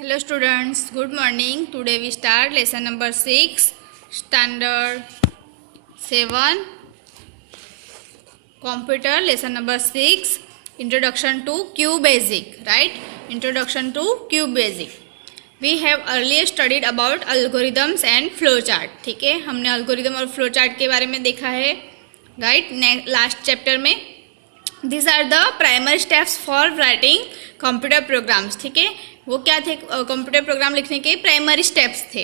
Hello students, good morning. Today we start lesson number 6, standard 7, computer, lesson number 6, introduction to QBasic, right? Introduction to QBasic. We have earlier studied about algorithms and flowchart. ठीक है, हमने algorithm और flowchart के बारे में देखा है, right? Last chapter में These are the primary steps for writing computer programs. ठीक है, वो क्या थे? कंप्यूटर प्रोग्राम लिखने के प्राइमरी स्टेप्स थे.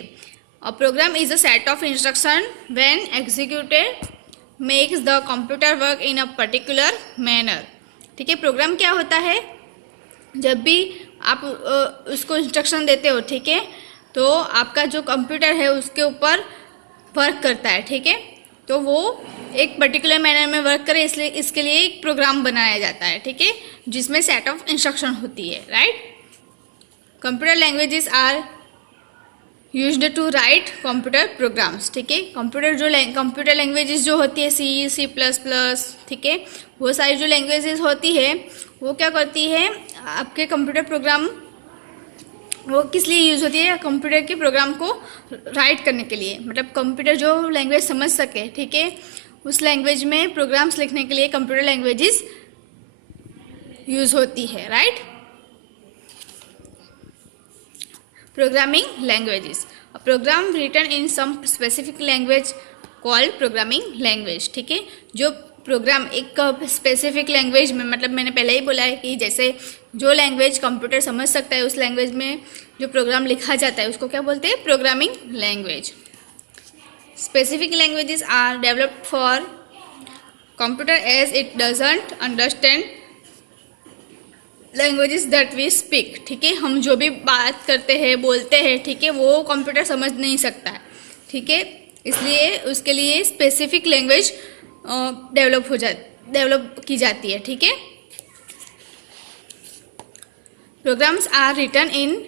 A program is a set of instruction when executed makes the computer work in a particular manner. ठीक है, प्रोग्राम क्या होता है? जब भी आप उसको इंस्ट्रक्शन देते हो, ठीक है, तो आपका जो कंप्यूटर है उसके ऊपर वर्क करता है. ठीक है, तो वो एक पर्टिकुलर मैनर में वर्क करे, इसलिए इसके लिए एक प्रोग्राम बनाया जाता है. ठीक है, जिसमें सेट ऑफ इंस्ट्रक्शन होती है, right. Computer languages are used to write computer programs. ठीक है, कंप्यूटर लैंग्वेजेस जो होती है सी प्लस प्लस, ठीक है, वो सारी जो लैंग्वेजेस होती है वो क्या करती है, आपके कंप्यूटर प्रोग्राम वो किस लिए यूज़ होती है? कंप्यूटर के प्रोग्राम को राइट करने के लिए. मतलब कंप्यूटर जो लैंग्वेज समझ सके, ठीक है, उस लैंग्वेज में प्रोग्राम्स लिखने के लिए कंप्यूटर लैंग्वेजेस यूज़ होती है, right. Programming languages, a program written in some specific language called programming language. ठीक है, जो प्रोग्राम एक स्पेसिफिक लैंग्वेज में, मतलब मैंने पहले ही बोला है कि जैसे जो लैंग्वेज कंप्यूटर समझ सकता है उस लैंग्वेज में जो प्रोग्राम लिखा जाता है उसको क्या बोलते हैं? Programming language. Specific languages are developed for computer as it doesn't understand languages that we speak. ठीक है, हम जो भी बात करते हैं, बोलते हैं, ठीक है, वो कंप्यूटर समझ नहीं सकता है. ठीक है, इसलिए उसके लिए स्पेसिफिक लैंग्वेज डेवलप की जाती है. ठीक है, programs are written in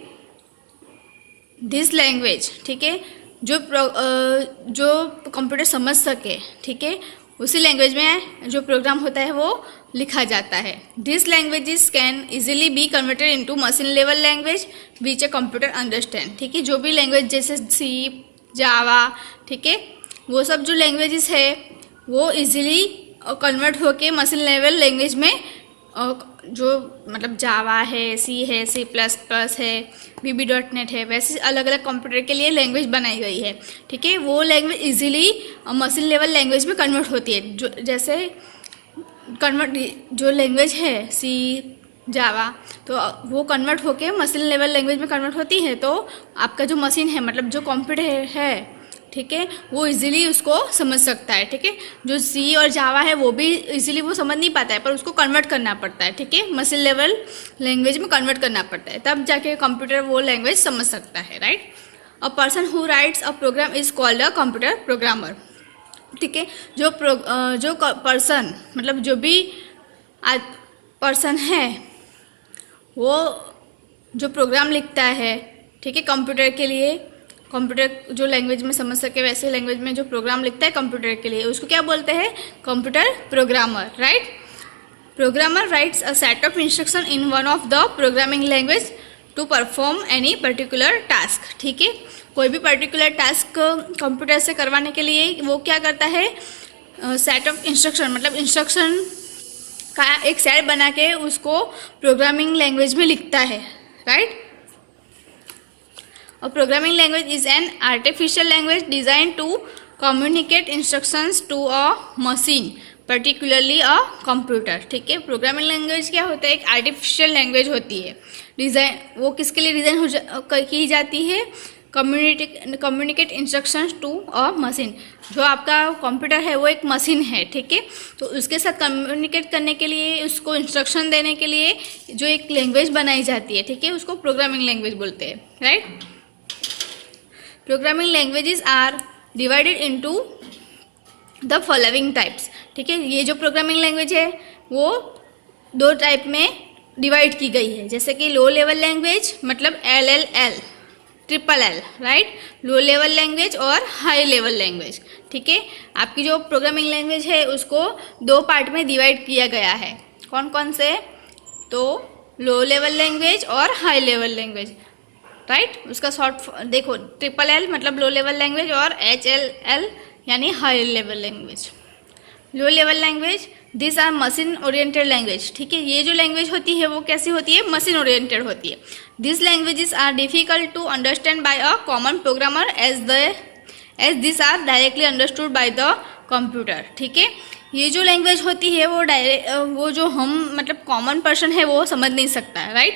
this language. ठीक है, जो कंप्यूटर समझ सके, ठीक है, उसी लैंग्वेज में जो प्रोग्राम होता है वो लिखा जाता है. This languages can easily be converted into machine level language which a computer understand. ठीक है, जो भी लैंग्वेज जैसे सी, जावा, ठीक है, वो सब जो लैंग्वेजेस है वो इजीली कन्वर्ट होके मशीन लेवल लैंग्वेज में, जो मतलब जावा है, सी प्लस प्लस है, VB.NET है, वैसे अलग अलग कंप्यूटर के लिए लैंग्वेज बनाई गई है. ठीक है, वो language easily machine level language में कन्वर्ट होती है. जो जैसे जो लैंग्वेज है सी, जावा, तो वो कन्वर्ट होके मशीन लेवल लैंग्वेज में कन्वर्ट होती है. तो आपका जो मशीन है, मतलब जो कंप्यूटर है, ठीक है, वो इजीली उसको समझ सकता है. ठीक है, जो सी और जावा है वो भी इजीली वो समझ नहीं पाता है, पर उसको कन्वर्ट करना पड़ता है. ठीक है, मशीन लेवल लैंग्वेज में कन्वर्ट करना पड़ता है, तब जाके कंप्यूटर वो लैंग्वेज समझ सकता है, right. A person who writes a program is called a computer programmer. ठीक है, जो पर्सन, मतलब जो भी पर्सन है वो जो प्रोग्राम लिखता है, ठीक है, कंप्यूटर के लिए, कंप्यूटर जो लैंग्वेज में समझ सके वैसे लैंग्वेज में जो प्रोग्राम लिखता है कंप्यूटर के लिए, उसको क्या बोलते हैं? Computer programmer, right. Programmer writes a set of instruction in one of the programming language to perform any particular task. ठीक है, कोई भी पर्टिकुलर टास्क कंप्यूटर से करवाने के लिए वो क्या करता है? सेट ऑफ इंस्ट्रक्शन, मतलब इंस्ट्रक्शन का एक सेट बना के उसको प्रोग्रामिंग लैंग्वेज में लिखता है, right. A programming language is an artificial language designed to communicate instructions to a machine, particularly a computer. ठीक है, प्रोग्रामिंग लैंग्वेज क्या होता है? एक आर्टिफिशियल लैंग्वेज होती है. डिज़ाइन वो किसके लिए डिज़ाइन की जाती है? Communicate instructions to a machine. जो आपका कंप्यूटर है वो एक मशीन है, ठीक है, तो उसके साथ कम्युनिकेट करने के लिए, उसको इंस्ट्रक्शन देने के लिए जो एक लैंग्वेज बनाई जाती है, ठीक है, उसको प्रोग्रामिंग लैंग्वेज बोलते हैं, right. Programming languages are divided into the following types. ठीक है, ये जो प्रोग्रामिंग लैंग्वेज है वो दो टाइप में डिवाइड की गई है. जैसे कि लो लेवल लैंग्वेज, मतलब LLL, ट्रिपल L, राइट, लो लेवल लैंग्वेज, और हाई लेवल लैंग्वेज. ठीक है, आपकी जो प्रोग्रामिंग लैंग्वेज है उसको दो पार्ट में डिवाइड किया गया है. कौन कौन से? तो लो लेवल लैंग्वेज और हाई लेवल लैंग्वेज. राइट। उसका शॉर्ट देखो, ट्रिपल एल मतलब लो लेवल लैंग्वेज और HLL यानी higher level language. Low level language this are machine oriented language, ठीक है। ये जो लैंग्वेज होती है वो कैसी होती है, मशीन ओरिएंटेड होती है। This languages are difficult to understand by a common programmer as this are directly understood by the computer, ठीक है। ये जो लैंग्वेज होती है वो जो हम मतलब कॉमन पर्सन है वो समझ नहीं सकता है, राइट।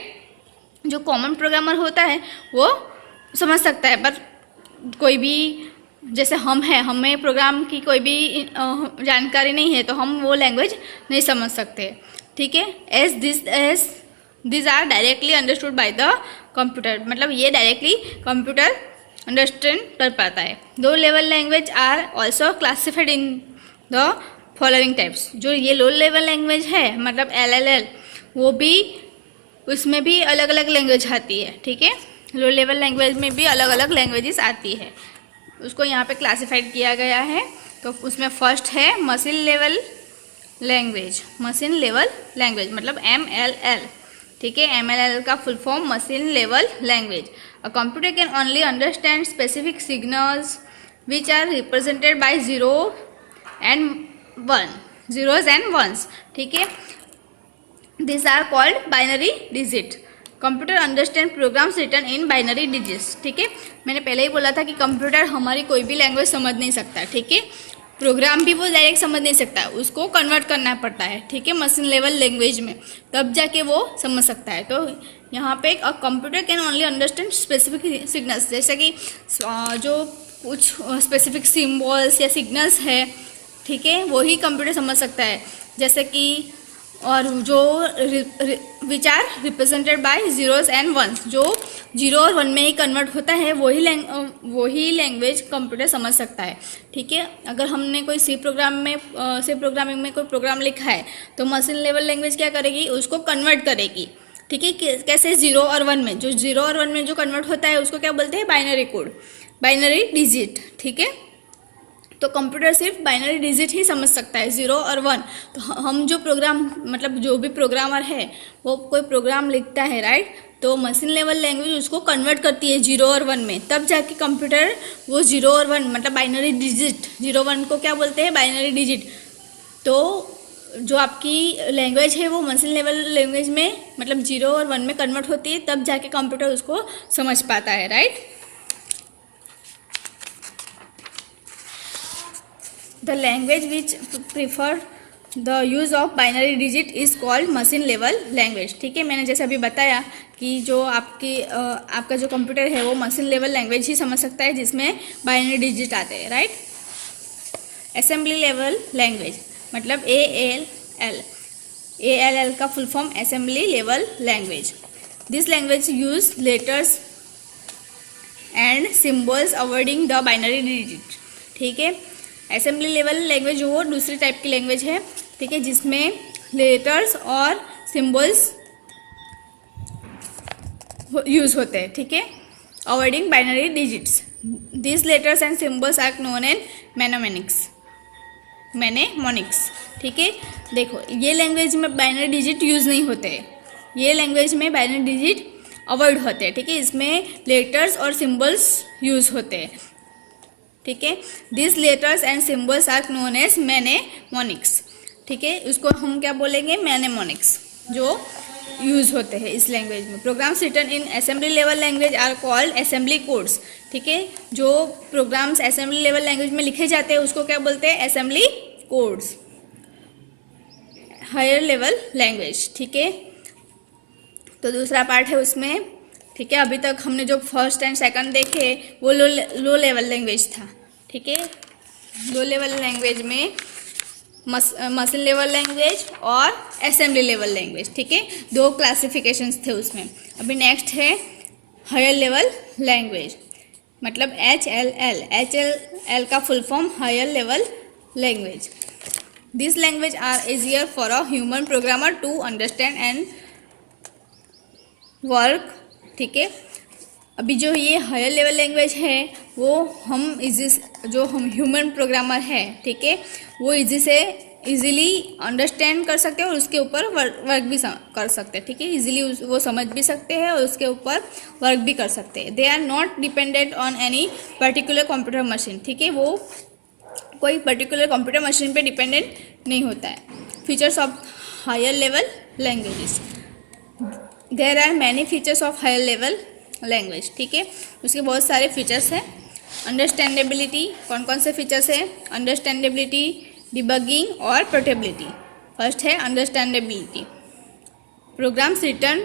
जो कॉमन प्रोग्रामर होता है वो समझ सकता है, पर कोई भी जैसे हम हैं, हमें प्रोग्राम की कोई भी जानकारी नहीं है तो हम वो लैंग्वेज नहीं समझ सकते, ठीक है। As this are directly understood by the computer, मतलब ये डायरेक्टली कंप्यूटर अंडरस्टैंड कर पाता है। Low level language are also classified in the following types. जो ये लो लेवल लैंग्वेज है मतलब LLL, वो भी उसमें भी अलग अलग लैंग्वेज आती है, ठीक है। लो लेवल लैंग्वेज में भी अलग अलग लैंग्वेजेस आती है, उसको यहाँ पे क्लासिफाइड किया गया है। तो उसमें फर्स्ट है machine level language. Machine level language मतलब MLL, ठीक है। MLL का full form machine level language. A computer can only understand specific signals which are represented by zeros and ones, ठीक है। This are called binary digit. Computer understand programs written in binary digits, ठीक है। मैंने पहले ही बोला था कि computer हमारी कोई भी लैंग्वेज समझ नहीं सकता, ठीक है। प्रोग्राम भी वो डायरेक्ट समझ नहीं सकता, उसको कन्वर्ट करना पड़ता है, ठीक है, मशीन लेवल लैंग्वेज में, तब जाके वो समझ सकता है। तो यहाँ पे computer can only understand specific signals, जैसे कि जो कुछ स्पेसिफिक सिम्बल्स या सिग्नल्स है, ठीक है, वही कंप्यूटर समझ सकता है। जैसे कि और जो which are represented by zeros and ones, जो 0 और 1 में ही कन्वर्ट होता है वही लैंग्वेज कंप्यूटर समझ सकता है, ठीक है। अगर हमने कोई सी प्रोग्रामिंग में कोई प्रोग्राम लिखा है तो मशीन लेवल लैंग्वेज क्या करेगी, उसको कन्वर्ट करेगी, ठीक है। कैसे 0 और 1 में, जो 0 और 1 में जो कन्वर्ट होता है उसको क्या बोलते हैं, बाइनरी कोड, बाइनरी डिजिट, ठीक है। तो कंप्यूटर सिर्फ बाइनरी डिजिट ही समझ सकता है, 0 और 1। तो हम जो प्रोग्राम मतलब जो भी प्रोग्रामर है वो कोई प्रोग्राम लिखता है, राइट, तो मशीन लेवल लैंग्वेज उसको कन्वर्ट करती है 0 और 1 में, तब जाके कंप्यूटर वो 0 और 1 मतलब बाइनरी डिजिट, 0-1 को क्या बोलते हैं, बाइनरी डिजिट। तो जो आपकी लैंग्वेज है वो मशीन लेवल लैंग्वेज में मतलब 0 और 1 में कन्वर्ट होती है, तब जाके कंप्यूटर उसको समझ पाता है, right. The language which prefer the use of binary digit is called machine level language, ठीक है। मैंने जैसे अभी बताया कि जो आपका जो कंप्यूटर है वो मशीन लेवल लैंग्वेज ही समझ सकता है जिसमें बाइनरी डिजिट आते हैं, राइट। असेंबली लेवल लैंग्वेज मतलब ALL का full form assembly level language. This language use letters and symbols avoiding the binary digit, ठीक है। असेंबली लेवल लैंग्वेज वो दूसरी टाइप की लैंग्वेज है, ठीक है, जिसमें लेटर्स और सिम्बल्स यूज होते हैं, ठीक है, avoiding binary digits. This letters and symbols are known and mnemonics, ठीक है। देखो ये लैंग्वेज में बाइनरी डिजिट यूज नहीं होते, ये लैंग्वेज में बाइनरी डिजिट अवॉइड होते हैं, ठीक है। इसमें लेटर्स और सिम्बल्स यूज होते हैं, ठीक है। This letters and symbols are known as mnemonics, ठीक है। उसको हम क्या बोलेंगे, मैनेमोनिक्स, जो यूज होते हैं इस लैंग्वेज में। Programs written in assembly level language are called assembly codes, ठीक है। जो प्रोग्राम्स असेंबली लेवल लैंग्वेज में लिखे जाते हैं उसको क्या बोलते हैं, assembly codes. Higher level language, ठीक है। तो दूसरा पार्ट है उसमें, ठीक है। अभी तक हमने जो फर्स्ट एंड सेकंड देखे वो लो लेवल लैंग्वेज था, ठीक है। लो लेवल लैंग्वेज में मशीन लेवल लैंग्वेज और असेंबली लेवल लैंग्वेज, ठीक है, 2 क्लासिफिकेशंस थे उसमें। अभी नेक्स्ट है हायर लेवल लैंग्वेज मतलब HLL का full form higher level language. This language are easier for a human programmer to understand and work, ठीक है। अभी जो ये हायर लेवल लैंग्वेज है वो हम ह्यूमन प्रोग्रामर है, ठीक है, वो इजी से इजीली अंडरस्टैंड कर सकते हैं और उसके ऊपर वर्क भी कर सकते हैं, ठीक है। इजीली वो समझ भी सकते हैं और उसके ऊपर वर्क भी कर सकते हैं। They are not dependent on any particular computer machine, ठीक है। वो कोई पर्टिकुलर कंप्यूटर मशीन पे डिपेंडेंट नहीं होता है। Features of higher level languages, there are many features of higher level language, ठीक है। उसके बहुत सारे फीचर्स हैं। अंडरस्टैंडेबिलिटी, कौन कौन से फीचर्स हैं? अंडरस्टैंडेबिलिटी, डिबगिंग और पोर्टेबिलिटी। फर्स्ट है understandability. Programs written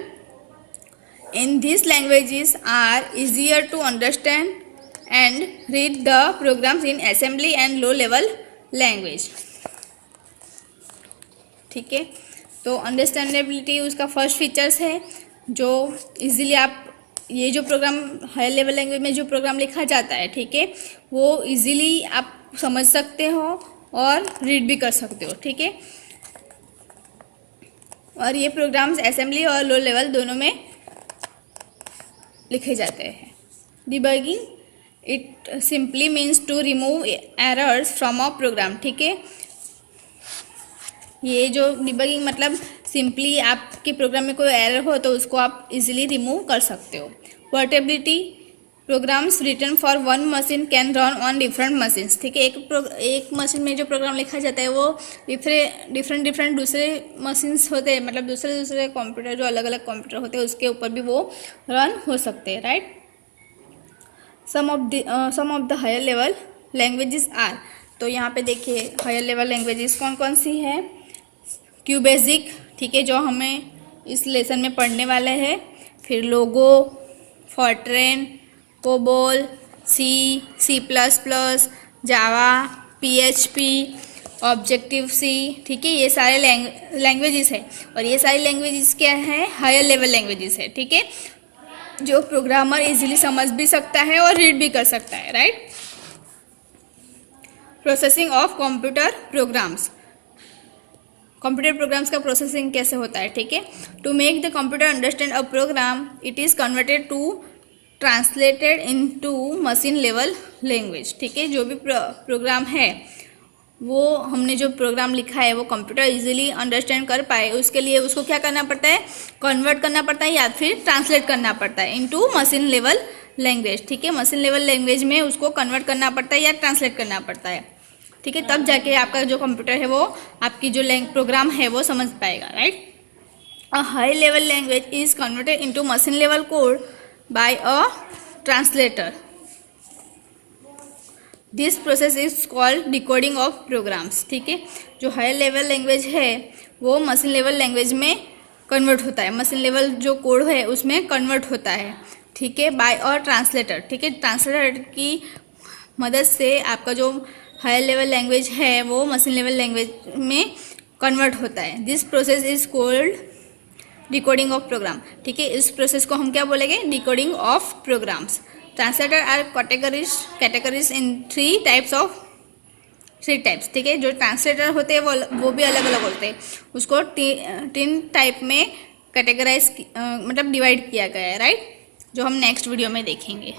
in this languages are easier to understand and read the programs in assembly and low level language, ठीक है। तो अंडरस्टैंडेबिलिटी उसका फर्स्ट फीचर्स है, जो इजीली आप ये जो प्रोग्राम हाई लेवल लैंग्वेज में जो प्रोग्राम लिखा जाता है, ठीक है, वो इजीली आप समझ सकते हो और रीड भी कर सकते हो, ठीक है। और ये प्रोग्राम्स असेंबली और लो लेवल दोनों में लिखे जाते हैं। Debugging, it simply means to remove errors from a program, ठीक है। ये जो डिबगिंग मतलब सिंपली आपके प्रोग्राम में कोई एरर हो तो उसको आप इजीली रिमूव कर सकते हो। Portability, programs written for one machine can run on different machines, ठीक है। एक मशीन में जो प्रोग्राम लिखा जाता है वो डिफरेंट दूसरे मशीन्स होते हैं, मतलब दूसरे कंप्यूटर जो अलग अलग कंप्यूटर होते हैं उसके ऊपर भी वो रन हो सकते हैं, right. Some of the higher level languages are, तो यहाँ पे देखिए हायर लेवल लैंग्वेजेस कौन कौन सी है। क्यू बेसिक, ठीक है, जो हमें इस लेसन में पढ़ने वाले हैं। फिर Logo, Fortran, COBOL, C plus plus, Java, PHP, Objective C, ठीक है। ये सारे लैंग्वेजेस है और ये सारी लैंग्वेजेस क्या है? हायर लेवल लैंग्वेजेस है, ठीक है, जो प्रोग्रामर इजीली समझ भी सकता है और रीड भी कर सकता है, right. Processing of computer programs, computer programs का प्रोसेसिंग कैसे होता है, ठीक है। To make the computer understand a program, it is converted to translated into machine level language, ठीक है। जो भी प्रोग्राम है वो हमने जो प्रोग्राम लिखा है वो कंप्यूटर इजीली अंडरस्टैंड कर पाए, उसके लिए उसको क्या करना पड़ता है? कन्वर्ट करना पड़ता है या फिर ट्रांसलेट करना पड़ता है इनटू मशीन लेवल लैंग्वेज, ठीक है। मशीन लेवल लैंग्वेज में उसको कन्वर्ट करना पड़ता है या ट्रांसलेट करना पड़ता है, ठीक है। तब जाके आपका जो कंप्यूटर है वो आपकी जो प्रोग्राम है वो समझ पाएगा, right. A high level language is converted into machine level code by a translator. This process is called decoding of programs, ठीक है। जो हाई लेवल लैंग्वेज है वो मशीन लेवल लैंग्वेज में कन्वर्ट होता है, मशीन लेवल जो कोड है उसमें कन्वर्ट होता है, ठीक है, बाय अ ट्रांसलेटर, ठीक है। ट्रांसलेटर की मदद से आपका जो हायर लेवल लैंग्वेज है वो मशीन लेवल लैंग्वेज में कन्वर्ट होता है। This process is called decoding of program, ठीक है। इस प्रोसेस को हम क्या बोलेंगे? Decoding of programs. Translator are categories in three types, ठीक है। जो ट्रांसलेटर होते हैं वो भी अलग अलग होते हैं, उसको 3 टाइप में कैटेगराइज मतलब डिवाइड किया गया है, राइट, जो हम नेक्स्ट वीडियो में देखेंगे।